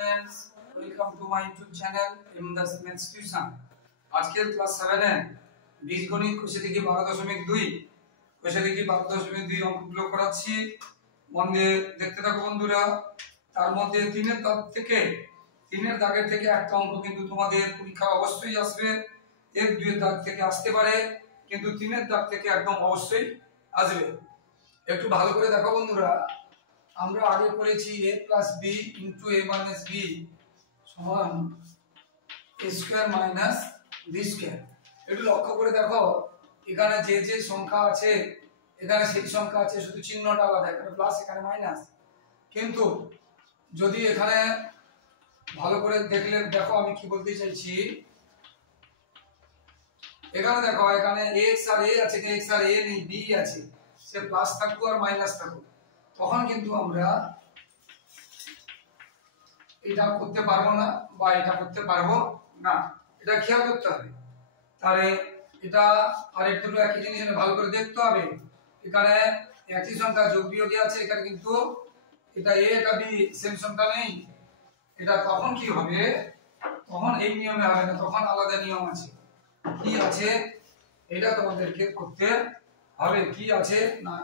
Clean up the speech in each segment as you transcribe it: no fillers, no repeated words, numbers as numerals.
Friends, welcome to my YouTube channel Imdas Maths Tuition। আজকের class 7 এ বীজগণিত কোষে দেখি 12.2 কোষে দেখি 12.2 অঙ্কগুলো করাচ্ছি। মন দিয়ে দেখতে থাকো বন্ধুরা। তার মধ্যে তিনের দাগের থেকে একটা অঙ্ক কিন্তু তোমাদের পরীক্ষা অবশ্যই আসবে। 1 2 এর দাগ থেকে আসতে পারে, কিন্তু তিনের দাগ থেকে একদম অবশ্যই আসবে। একটু ভালো করে দেখো বন্ধুরা। আমরা আগে করেছি a plus b into a minus b সমান a square minus b square। একটু লক্ষ্য করে দেখো, এখানে যে সংখ্যা আছে এখানে সেই সংখ্যা আছে, শুধু চিহ্নটা আলাদা, এখানে প্লাস এখানে মাইনাস। কিন্তু যদি এখানে ভালো করে দেখলে দেখো আমি কি বলতে চাইছি। এখানে দেখো, এখানে x আর a আছে, x আর a নেই, b আছে। সে প্লাস থাকুক আর মাইনাস থাকুক, তখন কিন্তু আমরা এটা করতে পারবো না বা এটা করতে পারবো না, এটা খেয়াল করতে হবে। তাহলে এটা আর একটু একই জিনিস ভালো করে দেখতে হবে। এখানে একই সংখ্যা যোগ বিয়োগে আছে, এখানে কিন্তু এটা a এটা b সেম সংখ্যা নেই। এটা তখন কি হবে, তখন এই নিয়মে হবে না, তখন আলাদা নিয়ম আছে। কি আছে এটা তোমাদেরকে করতে হবে। কি আছে না,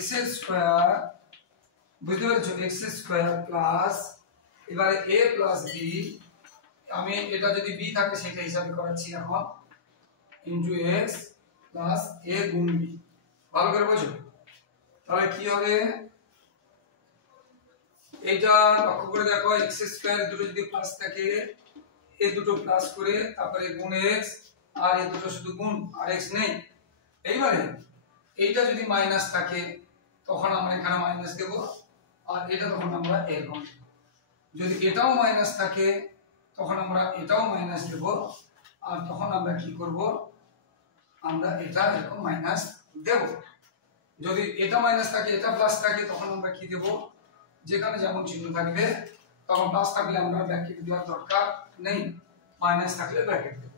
x স্কয়ার, বুঝতে পেরেছো, x স্কয়ার প্লাস এবারে a প্লাস b, আমি এটা যদি b থাকে সেটা হিসাবে করাচ্ছি এখন, ইনটু x প্লাস a গুণ b। ভালো করে বোঝো। তাহলে কি হবে, এটা লক্ষ্য করে দেখো, x স্কয়ার দুটো যদি প্লাস থাকে, a দুটো প্লাস করে তারপরে গুণ x, আর a দুটো শুধু গুণ আর x নেই। এইবারে এইটা যদি মাইনাস থাকে তখন আমরা এখানে মাইনাস দেব, আর এটা তখন আমরা এরকম। যদি এটাও মাইনাস থাকে তখন আমরা এটাও মাইনাস দেব, আর তখন আমরা কি করব, আমরা এটা এরকম মাইনাস দেব। যদি এটা মাইনাস থাকে এটা প্লাস থাকে তখন আমরা কি দেব, যেখানে যেমন চিহ্ন থাকবে, তখন প্লাস থাকলে আমরা ব্র্যাকেট দেওয়ার দরকার নেই, মাইনাস থাকলে ব্র্যাকেট দেব।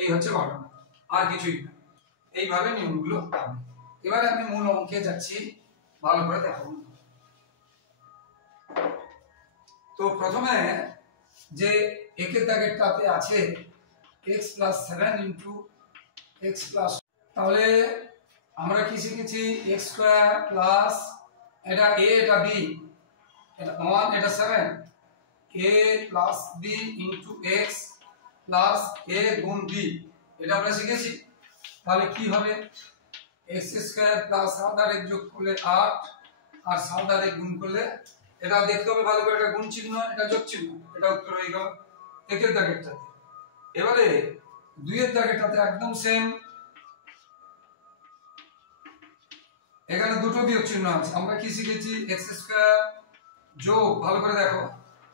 এই হচ্ছে ঘটনা, আর কিছুই না। এইভাবে নিয়মগুলো হবে। এবারে আমি মূল অঙ্কে যাচ্ছি, ভালো করে দেখো। তো প্রথমে যে একের দাগেরটাতে আছে x plus 7 into x plus, তাহলে আমরা কি শিখেছি, x স্কয়ার প্লাস এটা a এটা b, এটা 1 এটা 7, a plus b into x plus a গুণ b, এটা আমরা শিখেছি। তাহলে কি হবে, x স্কয়ার প্লাস 7 আর 1 যোগ করলে 8, আর 7 আর 1 গুণ করলে, এটা দেখতে হবে ভালো করে, এটা গুণ চিহ্ন এটা যোগ চিহ্ন, এটা উত্তর হয়ে গেল একের দাগেরটাতে। এবারে দুইয়ের দাগেরটাতে একদম সেম, এখানে দুটো বিয়োগ চিহ্ন আছে। আমরা কি শিখেছি, x স্কয়ার যোগ, ভালো করে দেখো।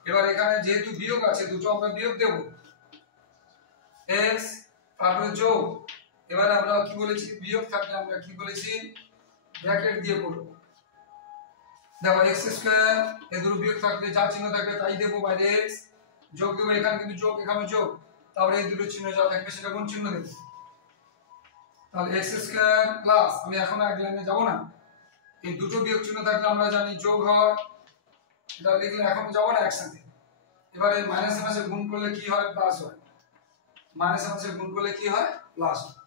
এবার এখানে যেহেতু বিয়োগ আছে দুটো আমরা বিয়োগ দেব, x তারপরে যোগ। এবারে আমরা কি বলেছি, বিয়োগ থাকলে আমরা কি বলেছি, ব্র্যাকেট দিয়ে করব। দেখো x স্কয়ার এ দুটো বিয়োগ থাকলে যা চিহ্ন থাকবে তাই দেব, বাইরে x যোগ দেব, এখানে কিন্তু যোগ এখানে যোগ, তারপরে এই দুটো চিহ্ন যা থাকবে সেটা গুণ চিহ্ন দেব। তাহলে x স্কয়ার প্লাস, আমি এখন এক লাইনে যাব না, এই দুটো বিয়োগ চিহ্ন থাকলে আমরা জানি যোগ হয়, এটা লিখলে এখন যাব না একসাথে। এবারে মাইনাস মাইনাসে গুণ করলে কি হয়, প্লাস হয়, মাইনাস মাইনাসে গুণ করলে কি হয়, প্লাস হয়।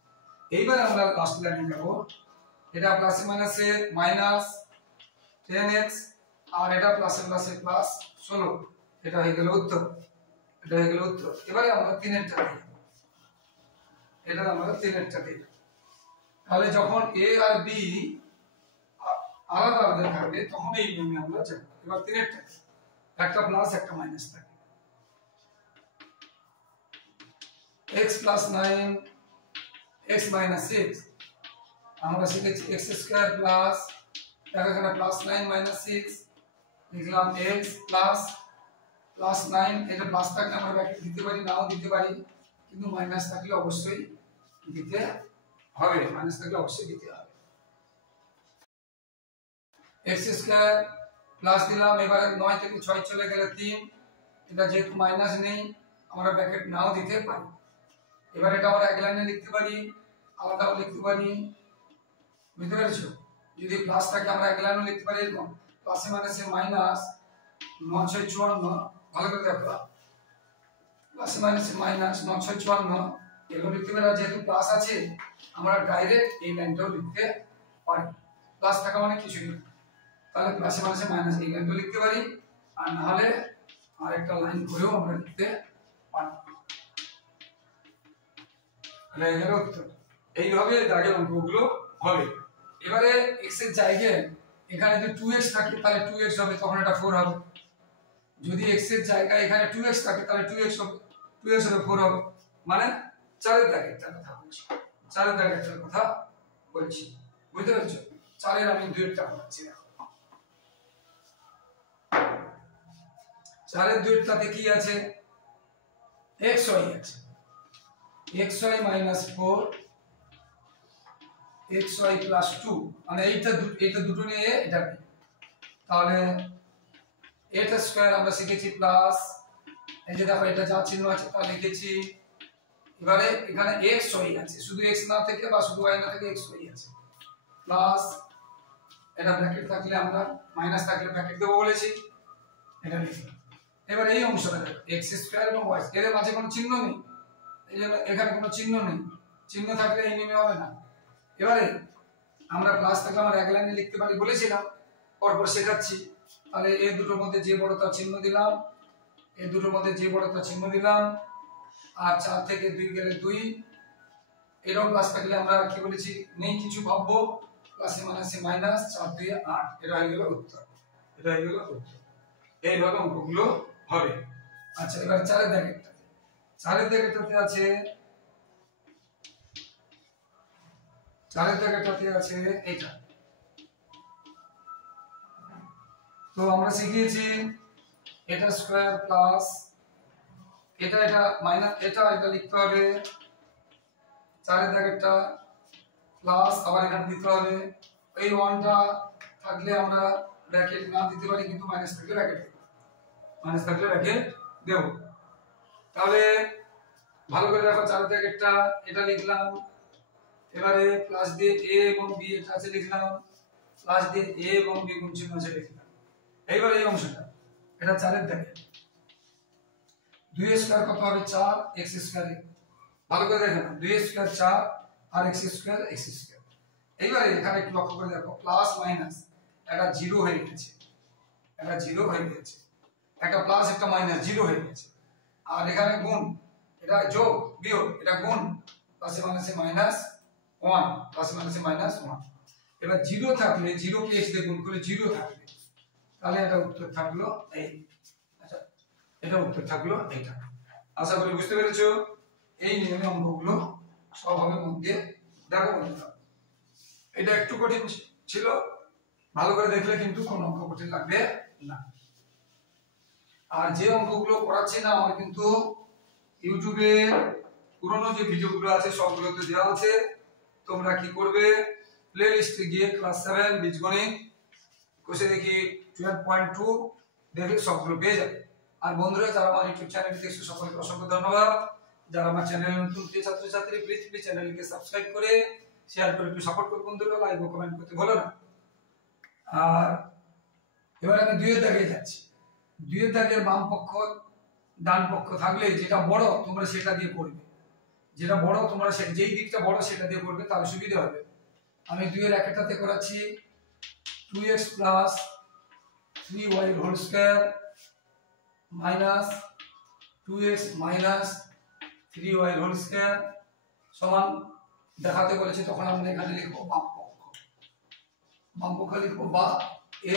এইবার আমরা লাস্ট লাইনে যাব, এটা প্লাসে মাইনাসে মাইনাস 10x, আর এটা প্লাসে প্লাসে প্লাস 16, এটা হয়ে গেল উত্তর, এটা হয়ে গেল উত্তর। এবারে আমরা তিনেরটা দিই, এটা আমরা তিনেরটা দিই। তাহলে যখন a আর b আলাদা আলাদা থাকবে তখন এই নিয়মে আমরা যাব। এবার তিনেরটা, একটা প্লাস একটা মাইনাস থাকে, x plus 9 x minus 6, আমরা শিখেছি x স্কয়ার প্লাস, এখানে প্লাস 9 মাইনাস 6 লিখলাম, x প্লাস 9, এটা প্লাস থাকলে আমরা ব্র্যাকেট দিতে পারি, নাও দিতে পারি, কিন্তু মাইনাস থাকলে অবশ্যই দিতে হবে, মাইনাস থাকলে অবশ্যই দিতে হবে। x স্কয়ার প্লাস দিলাম, এবারে 9 থেকে 6 চলে গেলে 3, এটা যেহেতু মাইনাস নেই আমরা ব্র্যাকেট নাও দিতে পারি। এবার এটা আমরা এক লাইনে লিখতে পারি, আলাদাও লিখতে পারি, বুঝতে পেরেছো। যদি প্লাস থাকে আমরা এক লাইনে লিখতে পারি এরকম, প্লাসে মাইনাসে মাইনাস 9 6 54, ভালো করে দেখো, প্লাস মাইনাস মাইনাস 954 এগুলো লিখতে পারি, যেহেতু প্লাস আছে আমরা ডাইরেক্ট এই লাইনটাও লিখতে পারি, প্লাস থাকা মানে কিছুই না, তাহলে প্লাসে মাইনাসে মাইনাস এই লাইনটাও লিখতে পারি, আর না হলে আরেকটা লাইন করেও আমরা লিখতে পারি। এইভাবে দাগের অঙ্কগুলো হবে। এবারে x এর জায়গায় এখানে যদি 2x থাকে তাহলে 2x হবে, তখন এটা 4 হবে। যদি x এর জায়গায় এখানে 2x থাকে তাহলে 2x হবে, 2x হবে 4 হবে। মানে চারের দাগেরটার কথা বলছি, চারের দাগেরটার কথা বলছি, বুঝতে পেরেছো? চারের আমি দুইটা বলছি। চারের দুইটাতে কি আছে? xy আছে, xy - 4 xy + 2, মানে এইটা দুটো নিয়ে এটা কি, তাহলে এটা স্কয়ার আমরা শিখেছি প্লাস, এই যে দেখো এটা যা চিহ্ন আছে তা লিখেছি। এবারে এখানে xy আছে, শুধু x না থেকে বা শুধু y না থেকে xy আছে, প্লাস এটা ব্র্যাকেট থাকলে আমরা মাইনাস থাকলে ব্র্যাকেট দেবো বলেছি, এটা লিখলাম। এবার এই অংশটা দেখো x² এবং y, এর মাঝে কোনো চিহ্ন নেই, এই জন্য এখানে কোনো চিহ্ন নেই, চিহ্ন থাকলে এই নিয়মে হবে না। এবারে আমরা প্লাস থাকলে আমরা এক লাইনে লিখতে পারি বলেছিলাম, পরপর শেখাচ্ছি। তাহলে এই দুটোর মধ্যে যে বড় তার চিহ্ন দিলাম, এই দুটোর মধ্যে যে বড় তার চিহ্ন দিলাম, আর 4 থেকে 2 গেলে 2, এরকম প্লাস থাকলে আমরা কি বলেছি, নেই কিছু ভাববো, প্লাসে মাইনাসে মাইনাস, 4 2 8, এটা হয়ে গেল উত্তর, এটা হয়ে গেল উত্তর। এইভাবে অঙ্কগুলো হবে। আচ্ছা, এবার চারের দাগেরটাতে আছে, চারের দাগেরটাতে আছে এটা। তো আমরা শিখিয়েছি এটা স্কয়ার প্লাস এটা মাইনাস এটা লিখতে হবে, চারের দাগেরটা প্লাস, আবার এখানে দিতে হবে। এই 1টা থাকলে আমরা ব্র্যাকেট না দিতে পারি, কিন্তু মাইনাস থাকলে ব্র্যাকেট দেব, মাইনাস থাকলে ব্র্যাকেট দেব। তাহলে ভালো করে দেখো, চারের দাগেরটা এটা লিখলাম, এবারে প্লাস দিয়ে a এবং b এটা আছে লিখলাম, প্লাস দিয়ে a এবং b গুণ চিহ্ন আছে লিখলাম। এইবার এই অংশটা এটা চারের দাগে, 2 স্কয়ার কত হবে 4 x স্কয়ার, ভালো করে দেখেন 2 স্কয়ার 4 আর x স্কয়ার x স্কয়ার। এইবারে এখানে একটু লক্ষ্য করে দেখো, প্লাস মাইনাস এটা 0 হয়ে গেছে, এটা 0 হয়ে গেছে, একটা প্লাস একটা মাইনাস 0 হয়ে গেছে, আর এখানে গুণ, এটা যোগ বিয়োগ, এটা গুণ, প্লাসে মাইনাসে মাইনাস 1, প্লাসে মাইনাসে মাইনাস 1। এবার 0 থাকলে 0 কে x দিয়ে গুণ করলে 0 থাকবে, তাহলে এটা উত্তর থাকলো এই। আচ্ছা, এটা উত্তর থাকলো এইটা। আশা করি বুঝতে পেরেছো। এই নিয়মে অঙ্কগুলো সব হবে মন দিয়ে দেখো বন্ধুরা। এটা একটু কঠিন ছিল, ভালো করে দেখলে কিন্তু কোনো অঙ্ক কঠিন লাগবে না। আর যে অঙ্কগুলো করাচ্ছি না, আমার কিন্তু ইউটিউবে পুরনো যে ভিডিওগুলো আছে সবগুলোতে দেওয়া আছে, তোমরা কি করবে, প্লে লিস্টে গিয়ে ক্লাস 7 বীজগণিত কোষে দেখি 12.2 দেখে সবগুলো পেয়ে যাবে। আর বন্ধুরা যারা আমার ইউটিউব চ্যানেল দেখছো সকলকে অসংখ্য ধন্যবাদ। যারা আমার চ্যানেল নতুন ছাত্রছাত্রী প্লিজ চ্যানেলকে সাবস্ক্রাইব করে শেয়ার করে একটু সাপোর্ট করো বন্ধুরা, লাইক ও কমেন্ট করতে ভুলো না। আর এবার আমি 2 এর দাগে যাচ্ছি। 2 এর দাগের বাম পক্ষ ডান পক্ষ থাকলে যেটা বড় তোমরা সেটা দিয়ে করবে, যেটা বড় তোমরা যেই দিকটা বড় সেটা দিয়ে করবে, তাহলে সুবিধা হবে। আমি 2 এর একটাতে করাচ্ছি 2x + 3y whole square minus 2x - 3y whole square সমান দেখাতে বলেছে, তখন আমরা এখানে লিখব বাম পক্ষ লিখব বা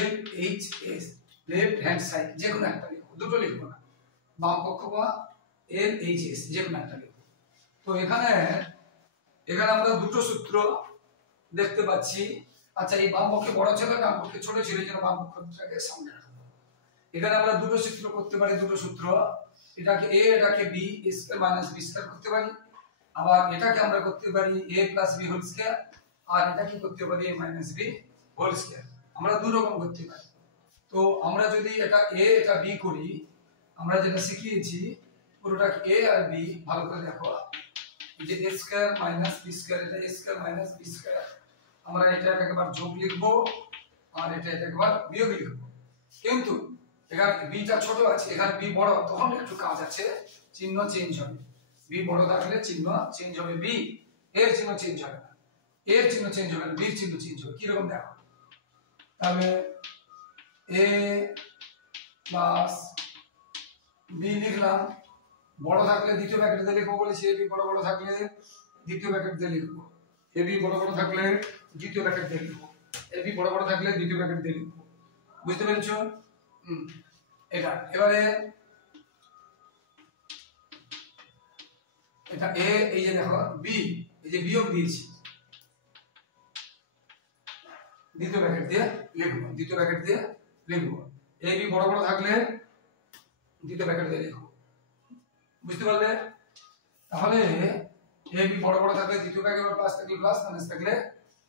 LHS লেফট হ্যান্ড সাইড, যে কোনো একটা লিখব, দুটো লিখব না, বাম পক্ষ বা LHS যে কোনো একটা লিখব। তো এখানে আমরা দুটো সূত্র দেখতে পাচ্ছি। আচ্ছা, এই বাম পক্ষে বড় ছিল, ডান পক্ষে ছোট ছিল, এই জন্য বাম পক্ষটাকে সামনে রাখবো। এখানে আমরা দুটো সূত্র করতে পারি, দুটো সূত্র, এটাকে a এটাকে b স্কয়ার - b স্কয়ার করতে পারি, আবার এটাকে আমরা করতে পারি a + b হোল স্কয়ার, আর এটাকে করতে পারি a - b হোল স্কয়ার। আমরা দুই রকম করতে পারি। তো আমরা যদি এটা a এটা b করি, আমরা যেটা শিখিয়েছি পুরোটা a আর b ভালো করে দেখো, এই যে a স্কয়ার - b স্কয়ার, এটা a স্কয়ার - b স্কয়ার, আমরা এটা একবার যোগ লিখব আর এটা একবার বিয়োগ লিখব। কিন্তু এখানে বিটা ছোট আছে, এখানে বি বড়, তখন একটু কাজ আছে, চিহ্ন চেঞ্জ হবে। বি বড় থাকলে চিহ্ন চেঞ্জ হবে, বি এর চিহ্ন চেঞ্জ হবে না, এর চিহ্ন চেঞ্জ হবে না, বির চিহ্ন চেঞ্জ হবে। কিরকম দেখো, তাহলে এ প্লাস বি লিখলাম, বড় থাকলে দ্বিতীয় ব্র্যাকেট দিয়ে লিখবো বলেছি, এ বি বড় বড় থাকলে দ্বিতীয় ব্র্যাকেট দিয়ে লিখবো, এ বি বড় বড় থাকলে দ্বিতীয় ব্র্যাকেট দিয়ে লিখবো, এ বি বড় বড় থাকলে দ্বিতীয় ব্র্যাকেট দিয়ে লিখবো। বুঝতে পেরেছো? এটা এবারে এটা এ, এই যে দেখো বি, এই যে বিয়োগ দিয়েছি, দ্বিতীয় ব্র্যাকেট দিয়ে লিখবো, দ্বিতীয় ব্র্যাকেট দিয়ে লিখবো, এ বি বড় বড় থাকলে দ্বিতীয় ব্র্যাকেট দিয়ে লিখবো। বুঝতে পারলে? তাহলে এ বি বড় বড় থাকলে দ্বিতীয় ব্র্যাকেট, প্লাস থাকলে প্লাস, মাইনাস থাকলে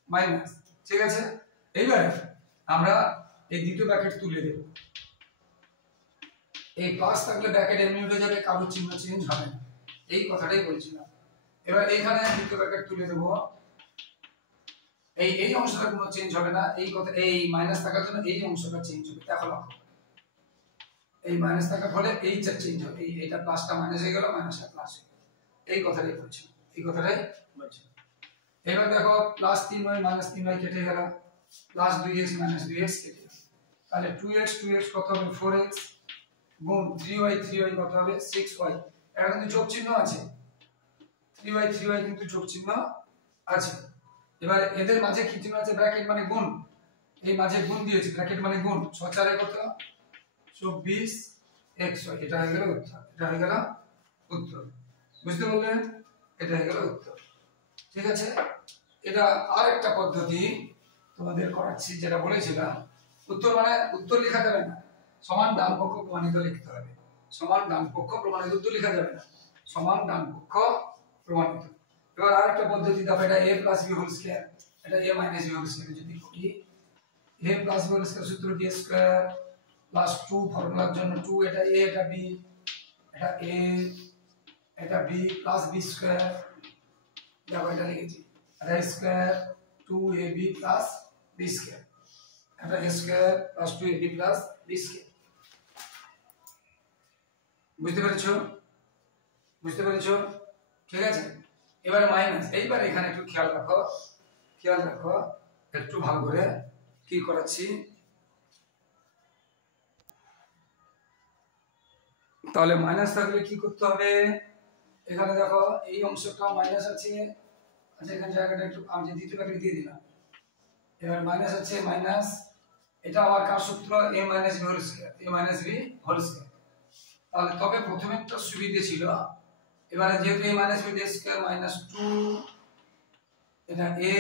মাইনাস। ঠিক আছে, এইবার আমরা এই দ্বিতীয় ব্র্যাকেট তুলে দেব। এই প্লাস থাকলে ব্র্যাকেট এমনি উঠে যাবে, কারোর চিহ্ন চেঞ্জ হবে না, এই কথাটাই বলছিলাম। এবার এইখানে দ্বিতীয় ব্র্যাকেট তুলে দেব, এই অংশটা কোনো চেঞ্জ হবে না, এই কথা, এই মাইনাস থাকার জন্য এই অংশটা চেঞ্জ হবে। দেখো লক্ষ্য, এই মাইনাস থাকার ফলে এইটা চেঞ্জ হবে, এইটা প্লাসটা মাইনাস হয়ে গেল, মাইনাসটা প্লাস হয়ে গেল, এই কথাটাই বলছি, এই কথাটাই বলছি। এবার দেখো প্লাস 3y মাইনাস 3y কেটে গেল, প্লাস 2x মাইনাস 2x কেটে গেল, তাহলে 2x 2x কত হবে 4x, গুণ 3y 3y কত হবে 6y। এটা কিন্তু যোগ চিহ্ন আছে, 3y 3y কিন্তু যোগ চিহ্ন আছে। এবার এদের মাঝে কি চিহ্ন আছে, ব্র্যাকেট মানে গুণ, এই মাঝে গুণ দিয়েছি, ব্র্যাকেট মানে গুণ, 6 4 কত 24 100, এটা হয়ে গেল উত্তর, এটা হয়ে গেল উত্তর। বুঝতে পারলেন? এটা হয়ে গেল উত্তর। ঠিক আছে, এটা আর একটা পদ্ধতি তোমাদের করাচ্ছি, যেটা বলেছিলাম, উত্তর মানে উত্তর লেখা যাবে না, সমান ডান পক্ষ প্রমাণিত লিখতে হবে, সমান ডান পক্ষ প্রমাণিত, উত্তর লেখা যাবে না, সমান ডান পক্ষ প্রমাণিত। এবার আরেকটা পদ্ধতি দেখো, এটা a plus b whole square, এটা a minus b whole square যদি করি, a plus b whole square সূত্র d স্কয়ার প্লাস 2 ফর্মুলার জন্য 2, এটা a এটা b, এটা a এটা b প্লাস b স্কয়ার, দেখো এটা লিখেছি, এটা square 2ab plus b square, এটা a square plus 2ab plus b square. বুঝতে পেরেছো? বুঝতে পেরেছো? ঠিক আছে, এবার মাইনাস, এইবার এখানে একটু খেয়াল রাখো, খেয়াল রাখো একটু ভালো করে কি করাচ্ছি। তাহলে মাইনাস থাকলে কি করতে হবে, এখানে দেখো এই অংশটা মাইনাস আছে, আচ্ছা এখানে জায়গাটা একটু আমি দ্বিতীয় ব্র্যাকেট দিয়ে দিলাম, এবার মাইনাস আছে, মাইনাস, এটা আবার কার সূত্র, a minus b whole square, a minus b whole square. তাহলে তবে প্রথমে একটা সুবিধা ছিল, এবারে যেহেতু a minus b square minus 2, এটা a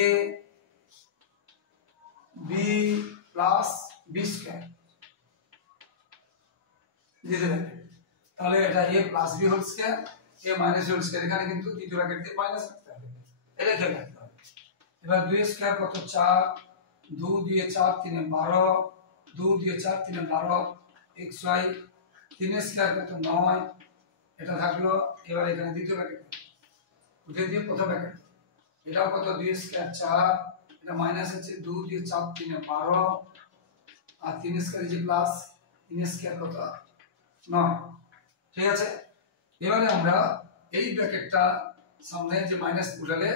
b plus b square দিতে হবে, তাহলে এটা a plus b whole square, a minus b whole square, এখানে কিন্তু দ্বিতীয় ব্র্যাকেট দিয়ে মাইনাস রাখতে হবে, এটা খেয়াল রাখতে হবে। এবার 2 স্কয়ার কত 4, 2 দিয়ে 4 3 12, 2 দিয়ে 4 3 12 xy, 3 স্কয়ার কত 9, এটা থাকলো। এবার এখানে দ্বিতীয় ব্র্যাকেট উঠে দিয়ে প্রথম ব্র্যাকেট, এটাও কত 2 স্কয়ার 4, এটা মাইনাস আছে, 2 দিয়ে 4 3 12, আর 3 স্কয়ার যে প্লাস, 3 স্কয়ার কত 9। ঠিক আছে, এবারে আমরা এই ব্র্যাকেটটা সামনে যে মাইনাস উঠালে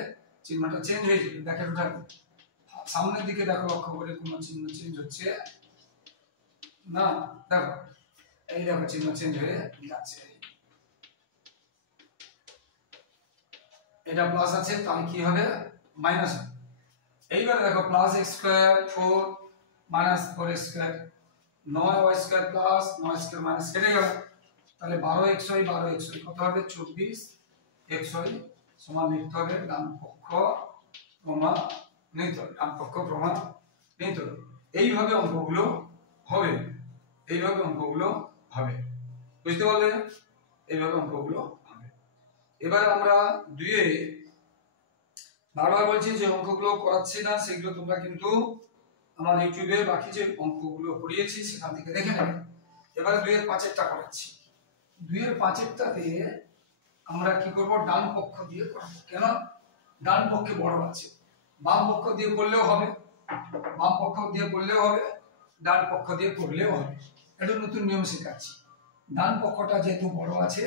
চিহ্নটা চেঞ্জ হয়ে যাবে, ব্র্যাকেট উঠালে সামনের দিকে দেখো, লক্ষ্য করে কোনো চিহ্ন চেঞ্জ হচ্ছে না, দেখো এই দেখো চিহ্ন চেঞ্জ হয়ে যাচ্ছে, এটা প্লাস আছে, তাহলে কি হবে মাইনাস হবে। এইবার দেখো plus x square 4 minus 4x square, 9y square plus 9 square minus কেটে গেল, তাহলে 12xy 12xy কত হবে 24xy সমান লিখতে হবে ডান পক্ষ প্রমাণিত, ডান পক্ষ প্রমাণিত। এইভাবে অঙ্কগুলো হবে, এইভাবে অঙ্কগুলো হবে। বুঝতে পারলে? এইভাবে অঙ্কগুলো হবে। এবার আমরা দুইয়ে বারবার বলছি যে অঙ্কগুলো করাচ্ছি না, সেগুলো তোমরা কিন্তু আমার ইউটিউবে বাকি যে অঙ্কগুলো করিয়েছি সেখান থেকে দেখে নেবে। এবারে 2-এর 5-এরটা করাচ্ছি। 2-এর 5-এরটাতে আমরা কি করব, ডান পক্ষ দিয়ে করব। কেন? ডান পক্ষে বড় আছে, বাম পক্ষ দিয়ে করলেও হবে, বাম পক্ষ দিয়ে করলেও হবে, ডান পক্ষ দিয়ে করলেও হবে। একটা নতুন নিয়ম শেখাচ্ছি। ডান পক্ষটা যেহেতু বড় আছে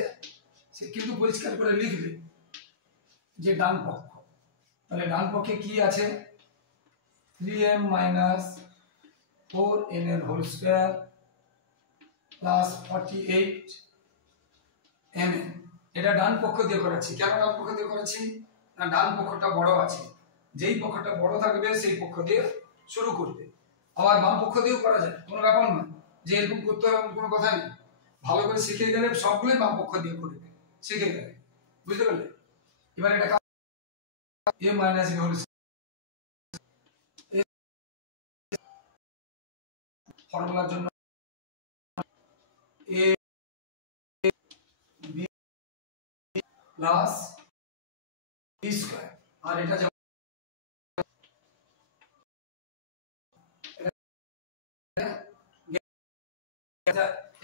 সে কিন্তু পরিষ্কার করে লিখবে যে ডান পক্ষ, তাহলে ডান পক্ষে কি আছে 3m মাইনাস 4n এর হোল স্কয়ার প্লাস 48 mn। এটা ডান পক্ষ দিয়ে করেছি। কেন ডান পক্ষ দিয়ে করেছি? না ডান পক্ষটা বড় আছে, যেই পক্ষটা বড় থাকবে সেই পক্ষ দিয়ে শুরু করবে। আবার বাম পক্ষ দিয়েও করা যায়, কোনো ব্যাপার নয় যে এরকম করতে হবে কোনো কথা নেই। ভালো করে শিখে গেলে সবগুলোই বাম পক্ষ দিয়ে করবে, শিখে গেলে, বুঝতে পারলে? এবার এটা a মাইনাস b হোল ফর্মুলার জন্য a b plus b square, আর এটা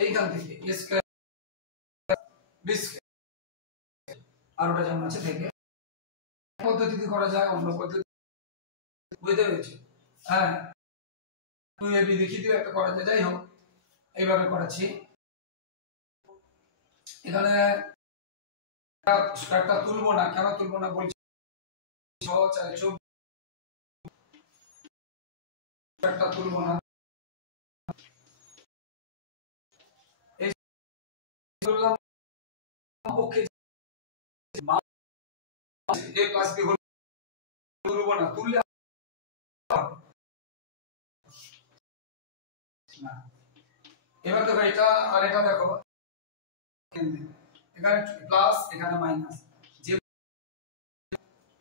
এইখান থেকে a স্কয়ার b স্কয়ার, আর ওটা যেমন আছে থেকে পদ্ধতিতে করা যায়, অন্য পদ্ধতি বুঝতে পেরেছি? হ্যাঁ, তুই এবি দেখিয়ে দিও একটা করা যায়। যাই হোক, এইভাবে করাচ্ছি। এখানে স্কয়ারটা তুলবো না, কেন তুলবো না বলছি, 6 4 24 স্কয়ারটা তুলবো না। এই তুললাম ওকে, a প্লাস b হল তুলবো না, তুললে না। এবার দেখো এটা আর এটা দেখো, এখানে প্লাস এখানে মাইনাস, যে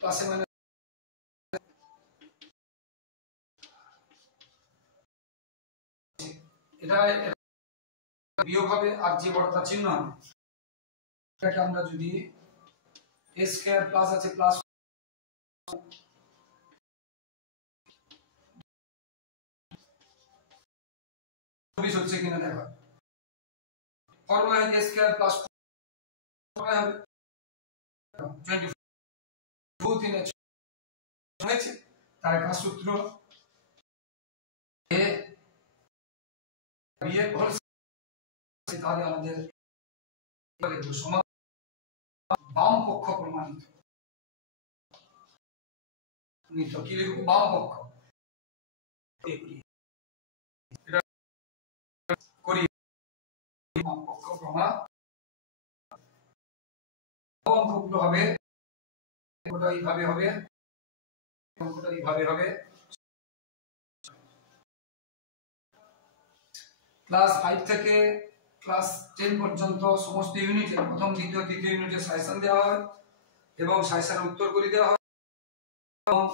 প্লাসে মানে এটা বিয়োগ হবে আর যে বড়টা চিহ্ন হবে, এটাকে আমরা যদি a স্কয়ার প্লাস আছে প্লাস হচ্ছে কিনা দেখো, ফর্মুলা a স্কয়ার প্লাস হবে 24 2 3 হয়েছে। তার একটা সূত্র a b এর হোল, তাহলে আমাদের সমান বাম পক্ষ প্রমাণিত, নিত কি লিখব, বাম পক্ষ এটা করি, বাম পক্ষ প্রমাণ অঙ্কগুলো হবে, ওটা এইভাবে হবে, অঙ্কটা এইভাবে হবে। ক্লাস 5 থেকে ক্লাস 10 পর্যন্ত সমস্ত ইউনিটে প্রথম দ্বিতীয় তৃতীয় ইউনিটে সাজেশন দেওয়া হয় এবং সাজেশনের উত্তর করে দেওয়া হয়, এবং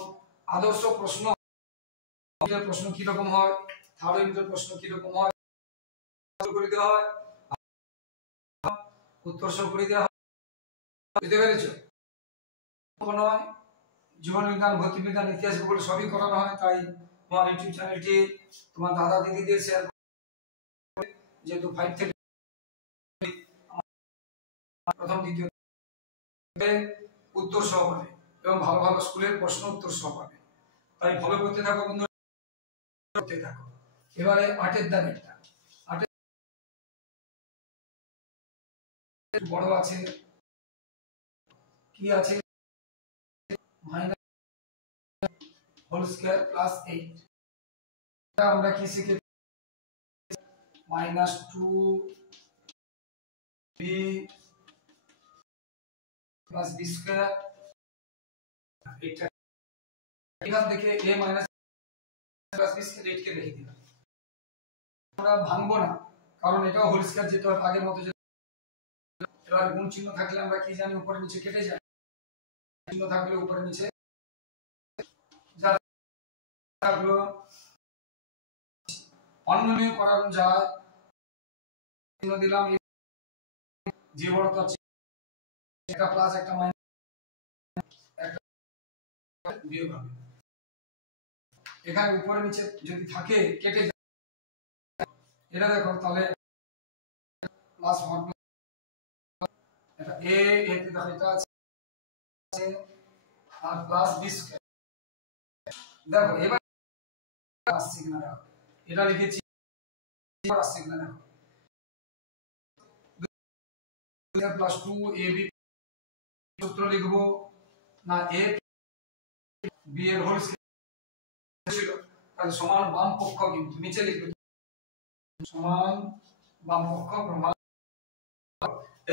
আদর্শ প্রশ্ন কি রকম হয়, থার্ড ইউনিটের প্রশ্ন কি রকম হয় করে দেওয়া হয়, উত্তর সহ করে দেওয়া হয়। বুঝতে পেরেছো? নয় জীবন বিজ্ঞান, ভৌতিক বিজ্ঞান, ইতিহাস, ভূগোল সবই করানো হয়। তাই তোমার ইউটিউব চ্যানেলটি তোমার দাদা দিদিদের শেয়ার, যেহেতু 5 থেকে প্রথম দ্বিতীয় উত্তর সহ পাবে এবং ভালো ভালো স্কুলের প্রশ্ন উত্তর সহ পাবে, তাই ফলো করতে থাকো বন্ধুরা, করতে থাকো। এবারে 8 এর দাগেরটা, 8 এর বড় আছে কি আছে, মাইনাস হোল স্কয়ার প্লাস 8, এটা আমরা কি শিখেছি, minus 2 b plus b square, এটা এখান থেকে a minus plus b square 8 কে রেখে দিলাম, আমরা ভাঙবো না কারণ এটা হোল স্কয়ার যেটা আগের মতো। এবার গুণ চিহ্ন থাকলে আমরা কি জানি, উপরে নিচে কেটে যায়, চিহ্ন থাকলে উপরে নিচে যাগুলো অন্য নিয়ে করানো যায়, চিহ্ন দিলাম, যে বড়টা একটা প্লাস একটা মাইনাস একটা বিয়োগ হবে, এখানে উপরে নিচে যদি থাকে কেটে যায়, এটা দেখো তাহলে প্লাস 1 এটা a তে দেখো এটা আছে আর প্লাস b স্কয়ার, দেখো এবার আসছে কিনা দেখো, এটা লিখেছি এবার আসছে কিনা দেখো, প্লাস 2 এ বি সূত্র লিখবো না এ বি এর হোল ছিল, তাহলে সমান বাম পক্ষ কিন্তু নিচে লিখবে সমান বাম পক্ষ প্রমাণ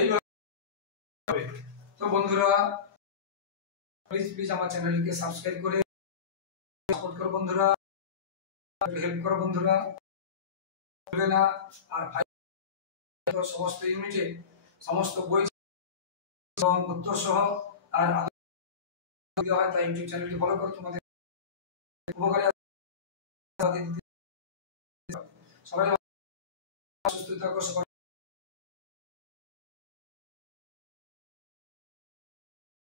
এইভাবে। তো বন্ধুরা প্লিজ আমার চ্যানেলকে সাবস্ক্রাইব করে সাপোর্ট করো বন্ধুরা, হেল্প করো বন্ধুরা, ভুলবে না। আর ভাই সমস্ত ইউনিটে সমস্ত বই এবং উত্তর সহ আর হয় তাই ইউটিউব চ্যানেলটি ফলো করো, তোমাদের উপকারে সবাই সুস্থ থাকো। সবাই